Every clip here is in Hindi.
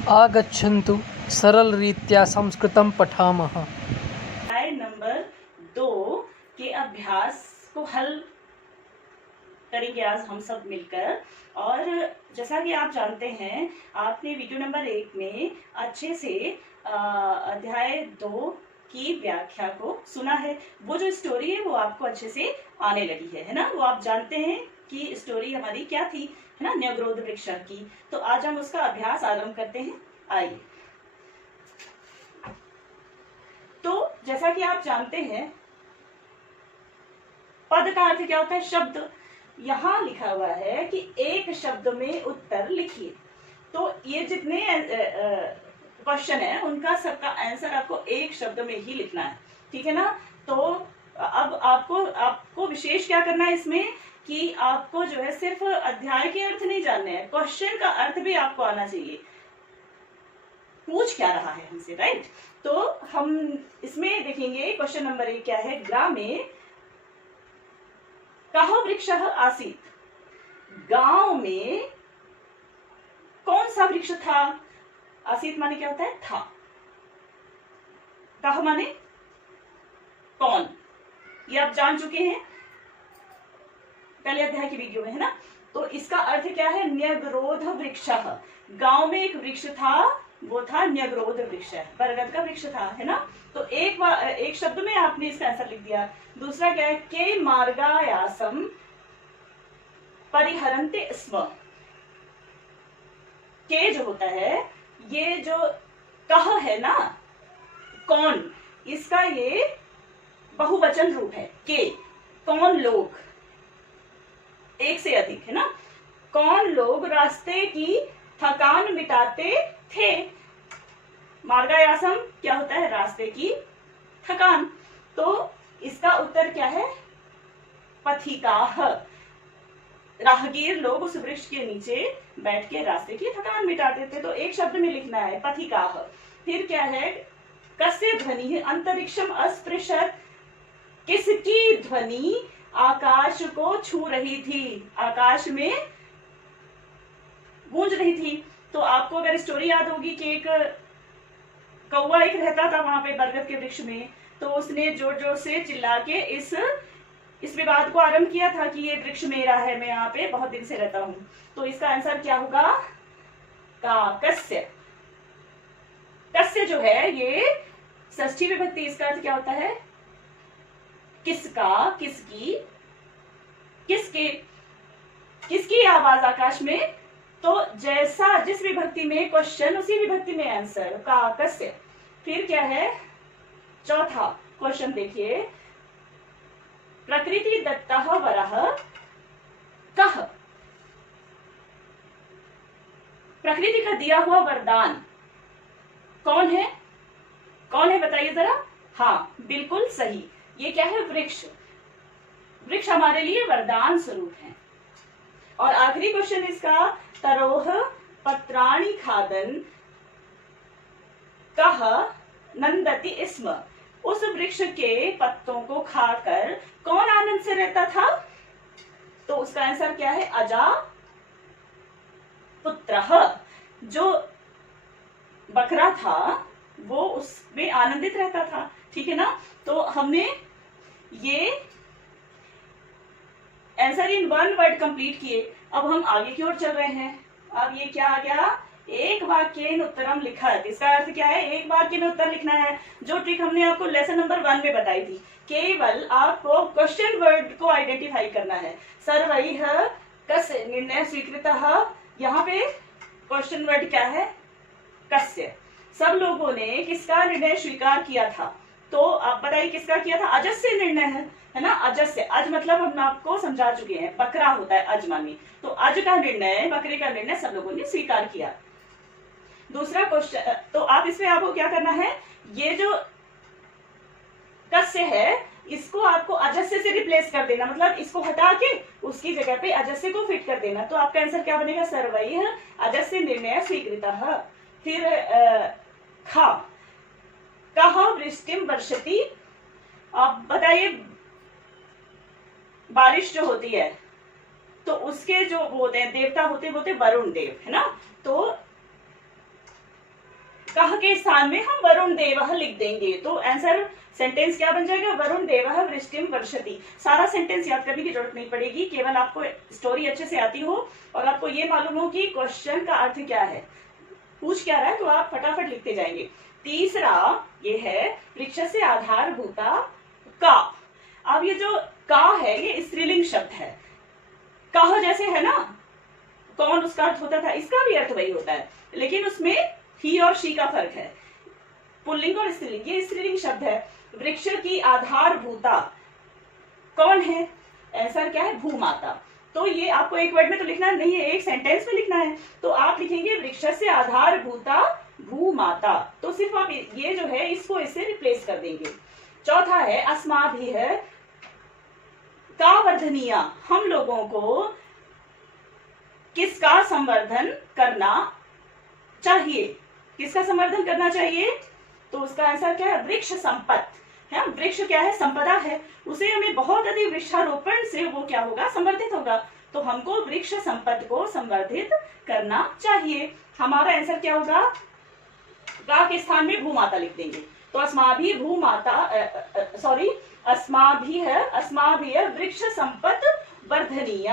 आगच्छन्तु सरलरीत्या संस्कृतं पठामः। अध्याय नंबर 2 के अभ्यास को हल करेंगे आज हम सब मिलकर। और जैसा कि आप जानते हैं, आपने वीडियो नंबर 1 में अच्छे से अध्याय 2 की व्याख्या को सुना है। वो जो स्टोरी है वो आपको अच्छे से आने लगी है ना। वो आप जानते हैं कि स्टोरी हमारी क्या थी, है ना, न्यग्रोध वृक्ष की। तो आज हम उसका अभ्यास आरंभ करते हैं। आइए। तो जैसा कि आप जानते हैं, पद का अर्थ क्या होता है? शब्द। यहां लिखा हुआ है कि एक शब्द में उत्तर लिखिए। तो ये जितने क्वेश्चन है उनका सबका आंसर आपको एक शब्द में ही लिखना है, ठीक है ना। तो अब आपको विशेष क्या करना है इसमें कि आपको जो है सिर्फ अध्याय के अर्थ नहीं जानने हैं, क्वेश्चन का अर्थ भी आपको आना चाहिए, पूछ क्या रहा है हमसे, राइट। तो हम इसमें देखेंगे क्वेश्चन नंबर 1 क्या है। ग्रामे कह वृक्षः आसीत्। गांव में कौन सा वृक्ष था? आसीत माने क्या होता है? था। कह माने कौन, ये आप जान चुके हैं पहले अध्याय की वीडियो में, है ना। तो इसका अर्थ क्या है? न्यग्रोध वृक्षः। गांव में एक वृक्ष था, वो था न्यग्रोध वृक्ष, बरगद का वृक्ष था, है ना। तो एक शब्द में आपने इसका आंसर लिख दिया। दूसरा क्या है? के मार्गायासम परिहरन्ते स्म। के जो होता है, ये जो कह है ना, कौन, इसका ये बहुवचन रूप है। के, कौन लोग, एक से अधिक, है ना। कौन लोग रास्ते की थकान मिटाते थे। मार्गायासम क्या होता है? रास्ते की थकान। तो इसका उत्तर क्या है? पथिकाः। राहगीर लोग उस वृक्ष के नीचे बैठ के रास्ते की थकान मिटाते थे। तो एक शब्द में लिखना है, पथिकाः। फिर क्या है? कस्य ध्वनि अंतरिक्षम अस्पृशत। किसकी ध्वनि आकाश को छू रही थी, आकाश में गूंज रही थी। तो आपको अगर स्टोरी याद होगी कि एक कौवा एक रहता था वहां पे बरगद के वृक्ष में, तो उसने जोर जोर से चिल्ला के इस विवाद को आरंभ किया था कि ये वृक्ष मेरा है, मैं यहाँ पे बहुत दिन से रहता हूं। तो इसका आंसर क्या होगा? कस्य। कस्य जो है ये षष्ठी विभक्ति, इसका अर्थ क्या होता है? किसका, किसकी, किसके, किसकी आवाज आकाश में। तो जैसा जिस विभक्ति में क्वेश्चन उसी विभक्ति में आंसर, का कस्य। फिर क्या है? चौथा क्वेश्चन देखिए। प्रकृति दत्तः वरः कः। प्रकृति का दिया हुआ वरदान कौन है? कौन है बताइए जरा। हाँ, बिल्कुल सही, ये क्या है? वृक्ष। वृक्ष हमारे लिए वरदान स्वरूप है। और आखिरी क्वेश्चन इसका, तरोह पत्राणि खादन कः नंदति स्म। उस वृक्ष के पत्तों को खाकर कौन आनंद से रहता था? तो उसका आंसर क्या है? अजा पुत्रः। जो बकरा था वो उसमें आनंदित रहता था, ठीक है ना। तो हमने ये answer in one word complete किए। अब हम आगे की ओर चल रहे हैं। अब ये क्या आ गया? एक वाक्येन उत्तरम लिखत। इसका अर्थ क्या है? एक वाक्य में उत्तर लिखना है। जो ट्रिक हमने आपको लेसन नंबर 1 में बताई थी, केवल आपको क्वेश्चन वर्ड को आइडेंटिफाई करना है। सर्वैः कस्य निर्णय स्वीकृतः। यहाँ पे क्वेश्चन वर्ड क्या है? कस्य। सब लोगों ने किसका निर्णय स्वीकार किया था? तो आप बताइए किसका किया था? अजस्य निर्णय है ना। अजस्य, अज मतलब हम आपको समझा चुके हैं, बकरा होता है अज मानी। तो अज का निर्णय, बकरे का निर्णय सब लोगों ने स्वीकार किया। दूसरा क्वेश्चन, तो आप इसमें आपको क्या करना है? ये जो कस्य है इसको आपको अजस्य से रिप्लेस कर देना, मतलब इसको हटा के उसकी जगह पे अजस्य को फिट कर देना। तो आपका आंसर क्या बनेगा? सर्वैः अजस्य निर्णय स्वीकृतः। फिर खा, कः वृष्टिम वर्षति। आप बताइए, बारिश जो होती है तो उसके जो वो होते हैं देवता होते वरुण देव, है ना। तो कह के स्थान में हम वरुण देवः लिख देंगे, तो आंसर सेंटेंस क्या बन जाएगा, वरुण देवः वृष्टिम वर्षति। सारा सेंटेंस याद करने की जरूरत नहीं पड़ेगी, केवल आपको स्टोरी अच्छे से आती हो और आपको ये मालूम हो कि क्वेश्चन का अर्थ क्या है, पूछ क्या रहा है, तो आप फटाफट लिखते जाएंगे। तीसरा ये है वृक्ष से आधारभूता का। अब ये जो का है ये स्त्रीलिंग शब्द है, कह जैसे है ना कौन उसका अर्थ होता था, इसका भी अर्थ वही होता है, लेकिन उसमें ही और शी का फर्क है, पुल्लिंग और स्त्रीलिंग। ये स्त्रीलिंग शब्द है। वृक्ष की आधारभूता कौन है, आंसर क्या है, भूमाता। तो ये आपको एक वर्ड में तो लिखना नहीं है, एक सेंटेंस में लिखना है, तो आप लिखेंगे वृक्ष से आधारभूता भूमाता। तो सिर्फ आप ये जो है इसको इससे रिप्लेस कर देंगे। चौथा है अस्माभिः का वर्धनीय, हम लोगों को किसका संवर्धन करना चाहिए, किसका संवर्धन करना चाहिए, तो उसका आंसर क्या है, वृक्ष संपत्ति है। वृक्ष क्या है, संपदा है, उसे हमें बहुत अधिक वृक्षारोपण से वो क्या होगा, संवर्धित होगा। तो हमको वृक्ष संपत्ति को संवर्धित करना चाहिए। हमारा आंसर क्या होगा, का के स्थान में भूमाता लिख देंगे। तो अस्माभिः भूमाता सॉरी अस्माभिः वृक्ष संपत्ति वर्धनीय,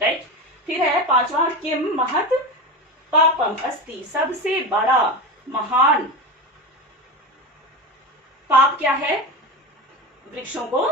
राइट। फिर है पांचवा, किम महत् पापम अस्ति, सबसे बड़ा महान पाप क्या है, वृक्षों को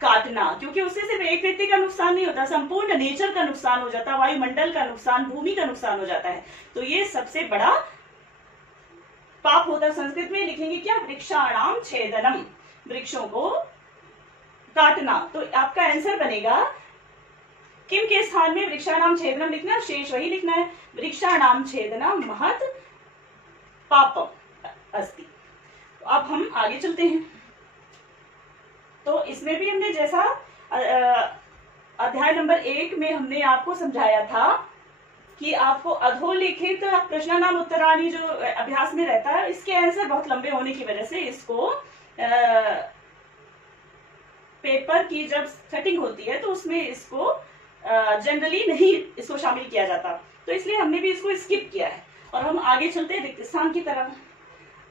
काटना, क्योंकि उससे सिर्फ एक व्यक्ति का नुकसान नहीं होता, संपूर्ण नेचर का नुकसान हो जाता है, वायुमंडल का नुकसान, भूमि का नुकसान हो जाता है। तो ये सबसे बड़ा पाप होता है। संस्कृत में लिखेंगे क्या, वृक्षाणाम छेदनम, वृक्षों को काटना। तो आपका आंसर बनेगा किम के स्थान में वृक्षाणाम छेदनम लिखना, शेष वही लिखना है, वृक्षाणाम छेदनम महत् पापम अस्ति। अब हम आगे चलते हैं। तो इसमें भी हमने जैसा अध्याय नंबर 1 में हमने आपको समझाया था कि आपको अधोलिखित प्रश्नानाम उत्तराणी जो अभ्यास में रहता है, इसके आंसर बहुत लंबे होने की वजह से इसको पेपर की जब सेटिंग होती है तो उसमें इसको जनरली नहीं इसको शामिल किया जाता, तो इसलिए हमने भी इसको स्किप किया है। और हम आगे चलते हैं रिक्त स्थान की तरफ।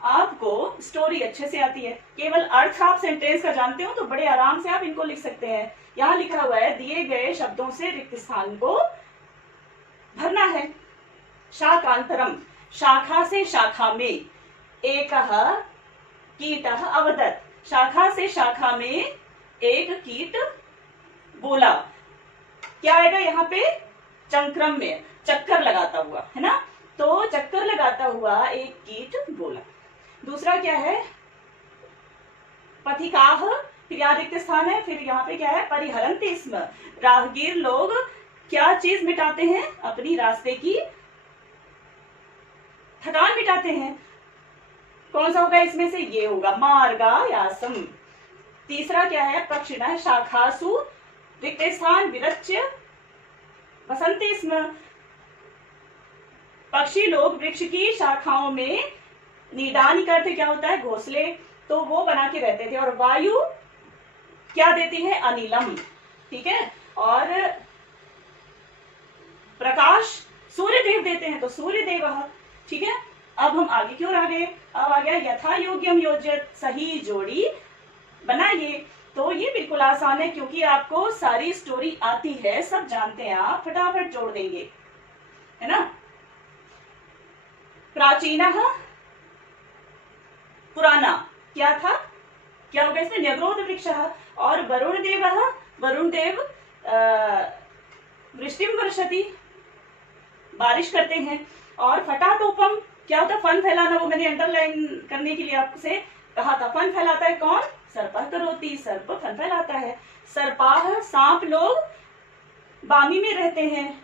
आपको स्टोरी अच्छे से आती है, केवल अर्थ आप सेंटेंस का जानते हो तो बड़े आराम से आप इनको लिख सकते हैं। यहाँ लिखा हुआ है दिए गए शब्दों से रिक्त स्थान को भरना है। शाकांतरम, शाखा से शाखा में, एकः कीटः अवदत्, शाखा से शाखा में एक कीट बोला। क्या आएगा यहाँ पे, चंक्रम में, चक्कर लगाता हुआ, है ना, तो चक्कर लगाता हुआ एक कीट बोला। दूसरा क्या है, पथिकाः, फिर यहाँ रिक्त स्थान है, फिर यहाँ पे क्या है, परिहरन्ति स्म, राहगीर लोग क्या चीज मिटाते हैं, अपनी रास्ते की थकान मिटाते हैं। कौन सा होगा इसमें से, ये होगा मार्गायासम। तीसरा क्या है, पक्षिणः शाखासु रिक्त स्थान विरच्य वसन्ति स्म, पक्षी लोग वृक्ष की शाखाओं में, निडानी का अर्थ क्या होता है, घोंसले, तो वो बना के रहते थे। और वायु क्या देती है, अनिलम, ठीक है, और प्रकाश सूर्य देव देते हैं, तो सूर्य देव, ठीक है। अब हम आगे क्यों आ गए, अब आ गया यथा योग्यम योज्यत, सही जोड़ी बनाइए। तो ये बिल्कुल आसान है, क्योंकि आपको सारी स्टोरी आती है, सब जानते हैं, आप फटाफट जोड़ देंगे, है ना। प्राचीनः, पुराना, क्या था, क्या होगा इसमें, न्यग्रोध वृक्षः। और वरुण देवः, वरुण देव वृष्टिम वर्षति, बारिश करते हैं। और फटाटोपम क्या होता है, फन फैलाना, वो मैंने अंडरलाइन करने के लिए आपसे कहा था, फन फैलाता है कौन, सर्पः करोति, सर्प फन फैलाता है। सर्पाः, सांप लोग बामी में रहते हैं,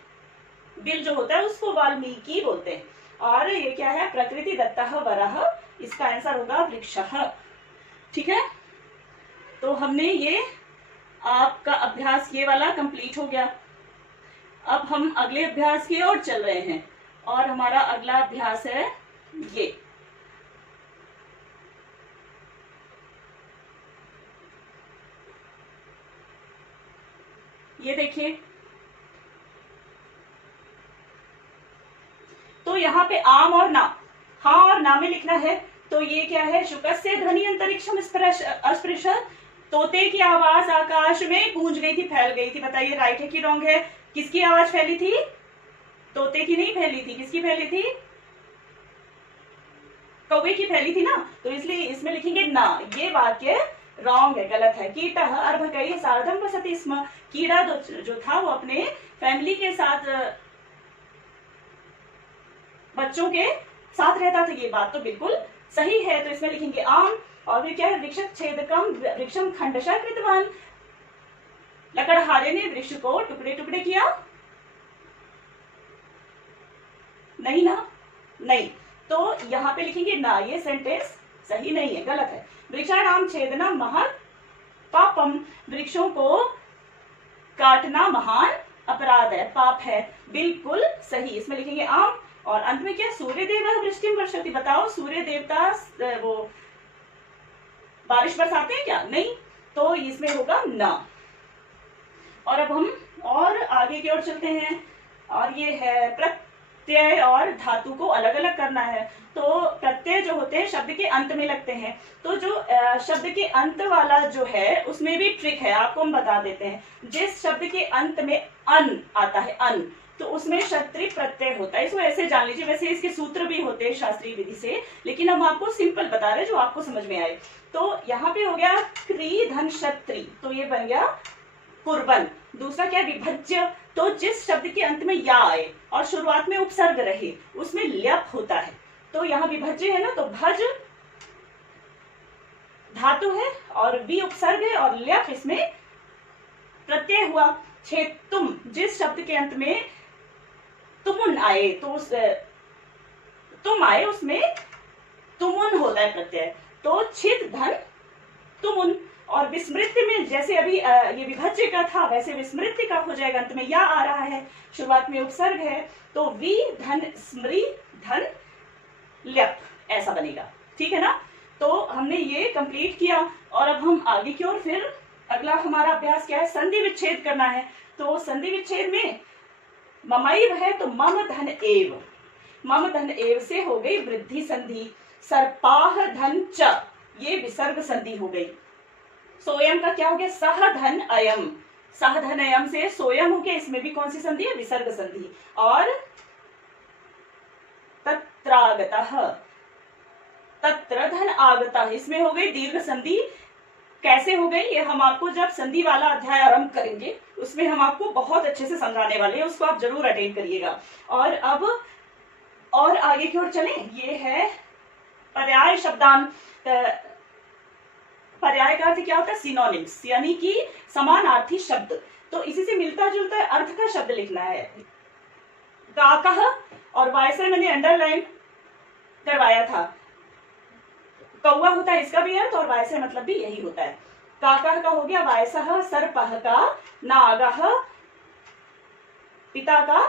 बिल जो होता है उसको वाल्मीकि बोलते हैं। और ये क्या है, प्रकृति दत्तः वरः, इसका आंसर होगा वृक्षः, ठीक है। तो हमने ये आपका अभ्यास ये वाला कंप्लीट हो गया। अब हम अगले अभ्यास की ओर चल रहे हैं, और हमारा अगला अभ्यास है ये देखिए। तो यहाँ पे आम और ना, हाँ और ना में लिखना है। तो ये क्या है, शुकस्य ध्वनि अंतरिक्षम अस्पृशत्, तोते की आवाज आकाश में गूंज गई थी, फैल गई थी। बताइए राइट है कि रॉन्ग है? किसकी आवाज फैली थी? तोते की नहीं फैली थी, किसकी फैली थी? कौवे की फैली थी ना, तो इसलिए इसमें लिखेंगे ना। ये वाक्य रॉन्ग है, गलत है। कीटः अर्भकैः सार्धं वसति स्म, कीड़ा जो था वो अपने फैमिली के साथ, बच्चों के साथ रहता था। ये बात तो बिल्कुल सही है, तो इसमें लिखेंगे आम। और फिर क्या है, वृक्षच्छेदकम वृक्षम खंडशः कृतवान, लकड़हारे ने वृक्ष को टुकड़े टुकड़े किया। नहीं ना, नहीं। तो यहाँ पे लिखेंगे ना, ये सेंटेंस सही नहीं है, गलत है। वृक्षाणाम छेदना महत् पापम, वृक्षों को काटना महान अपराध है, पाप है, बिल्कुल सही। इसमें लिखेंगे आम। और अंत में क्या, सूर्य देव वृष्टिम वर्षति। बताओ सूर्य देवता वो बारिश बरसाते हैं क्या? नहीं। तो इसमें होगा ना। और अब हम और आगे की ओर चलते हैं, और ये है प्रत्यय और धातु को अलग अलग करना है। तो प्रत्यय जो होते हैं शब्द के अंत में लगते हैं, तो जो शब्द के अंत वाला जो है उसमें भी ट्रिक है, आपको हम बता देते हैं। जिस शब्द के अंत में अन आता है, अन, तो उसमें क्षत्रिय प्रत्यय होता है। इसको ऐसे जान लीजिए, वैसे इसके सूत्र भी होते हैं शास्त्रीय विधि से, लेकिन हम आपको सिंपल बता रहे हैं जो आपको समझ में आए। तो यहाँ पे हो गया क्री धन क्षत्रि, तो ये बन गया कुर्बन। दूसरा क्या, विभज्य, तो जिस शब्द के अंत में या आए और शुरुआत में उपसर्ग रहे उसमें ल्यप होता है। तो यहाँ विभज्य है ना, तो भज धातु है और वी उपसर्ग है और ल्यप इसमें प्रत्यय हुआ। छेतुम, जिस शब्द के अंत में तुमुन आए, तो उस तुम आए उसमें तुमुन होता है प्रत्यय, तो छित धन तुमुन। और विस्मृति में जैसे अभी ये विभज्य का था, वैसे विस्मृति का हो जाएगा, अंत में या आ रहा है, शुरुआत में उपसर्ग है, तो वी धन स्मृ धन ल्यप, ऐसा बनेगा। ठीक है ना? तो हमने ये कंप्लीट किया, और अब हम आगे की ओर फिर अगला हमारा अभ्यास क्या है, संधि विच्छेद करना है। तो संधि विच्छेद में ममैव है, तो मम धन एव, मम धन एव से हो गई वृद्धि संधि। सर्पाह धन च, ये विसर्ग संधि हो गई। सोयम का क्या हो गया, सह धन अयम, सह धन अयम से सोयम हो गया, इसमें भी कौन सी संधि है, विसर्ग संधि। और तत्रागतः, तत्र धन आगतः, इसमें हो गई दीर्घ संधि। कैसे हो गई, ये हम आपको जब संधि वाला अध्याय आरंभ करेंगे उसमें हम आपको बहुत अच्छे से समझाने वाले हैं, उसको आप जरूर अटेंड करिएगा। और अब और आगे की ओर चलें, ये है पर्याय शब्दान। पर्याय का अर्थ क्या होता है, सिनोनिम्स, यानी कि समानार्थी शब्द। तो इसी से मिलता जुलता अर्थ का शब्द लिखना है। काकः और वायसर मैंने अंडरलाइन करवाया था, कौवा होता है इसका भी अर्थ, और वायसर मतलब भी यही होता है। काकः का हो गया वायसः, सर्पः का नागः, पिता का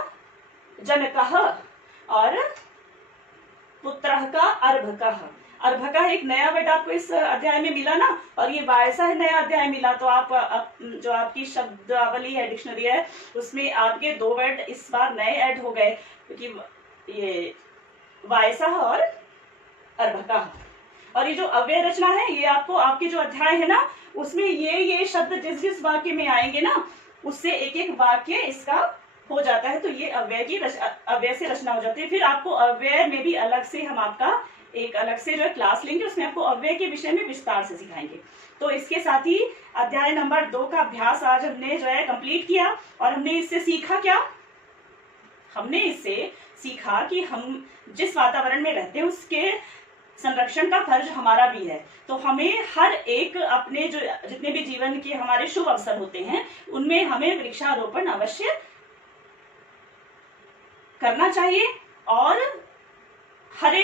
जनकः, और पुत्रः का अर्भकः। अर्भकः एक नया वर्ड आपको इस अध्याय में मिला ना, और ये वायसः नया अध्याय मिला। तो आप जो आपकी शब्दावली है, डिक्शनरी है, उसमें आपके 2 वर्ड इस बार नए ऐड हो गए, क्योंकि ये वायसः और अर्भकः। और ये जो अव्यय रचना है, ये आपको आपके जो अध्याय है ना, उसमें ये शब्द जिस जिस वाक्य में आएंगे ना, उससे एक एक वाक्य इसका हो जाता है। तो ये अव्यय से रचना हो जाती है। फिर आपको अव्यय में भी अलग से हम आपका एक अलग से जो है क्लास लेंगे, उसमें आपको अव्यय के विषय में विस्तार से सिखाएंगे। तो इसके साथ ही अध्याय नंबर 2 का अभ्यास आज हमने जो है कंप्लीट किया। और हमने इससे सीखा क्या, हमने इससे सीखा कि हम जिस वातावरण में रहते हैं उसके संरक्षण का फर्ज हमारा भी है। तो हमें हर एक अपने जो जितने भी जीवन के हमारे शुभ अवसर होते हैं उनमें हमें वृक्षारोपण अवश्य करना चाहिए। और हर